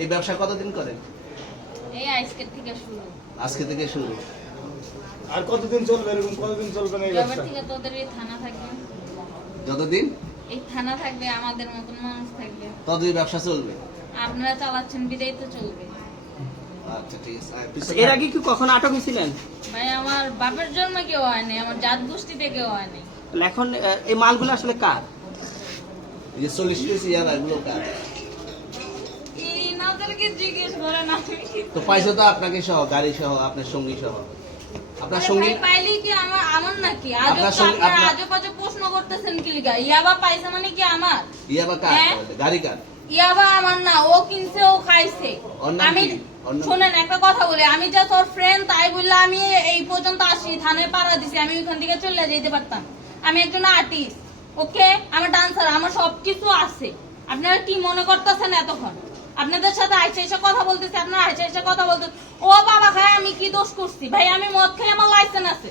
এই ব্যবসা কতদিন করেন? এই আজকে থেকে শুরু। আজকে থেকে শুরু। আর কতদিন চলবে, এরকম কতদিন চলবে না এই এবার ব্যবসা? থেকে তোদের এই থানা থাকবে, যতদিন এই থানা থাকবে, আমাদের মতন মানুষ থাকবে। ততদিন ব্যবসা চলবে। আপনারা চালাচ্ছেন বিদায় তো চলবে। আচ্ছা ঠিক আছে। পিছনে এর আগে কি কখনো আটক হয়েছিলেন? ভাই আমার বাপের জন্মে কেউ হয়নি, আমার জাত গোষ্ঠীতে কেউ হয়নি। তাহলে এখন এই মালগুলো আসলে কার? এই যে 40 পিস ইয়াবা এগুলো কার? ইনাদেরকে জিজ্ঞেস করেন, আমি কি তো পয়সা তো আপনাকে সহ, গাড়ি সহ, আপনার সঙ্গী সহ। আপনার সঙ্গী ভাই পাইলেই কি আমার নাকি? আজব আপনার তো সঙ্গে- আপনারা আপনার- আজব আজব প্রশ্ন করতেছেন কি লিগা? ইয়াবা পাইছে মানে কি আমার? ইয়াবা কার? হ্যাঁ? গাড়ি কার? ইয়াবা আমার না, ও কিনছে, ও খাইছে। ওর নাম আমি কি? ওর নাম- শোনেন একটা কথা বলি, আমি যে তোর ফ্রেন্ড তাই বললে আমি এই পর্যন্ত আসি, থানায় পাড়া দিছি, আমি ওইখান থেকে চলে যেতে পারতাম। আমি একজন আর্টিস্ট, ওকে, আমার ডান্সার, আমার সবকিছু আছে। আপনারা কি মনে করতেছেন এতক্ষণ? আপনাদের সাথে আইসা এসে কথা বলতেছি, আপনারা আইসা এসে কথা বলতেছেন। ও বাবা খায়, আমি কি দোষ করছি? ভাই আমি মদ খাই, আমার লাইসেন্স আছে।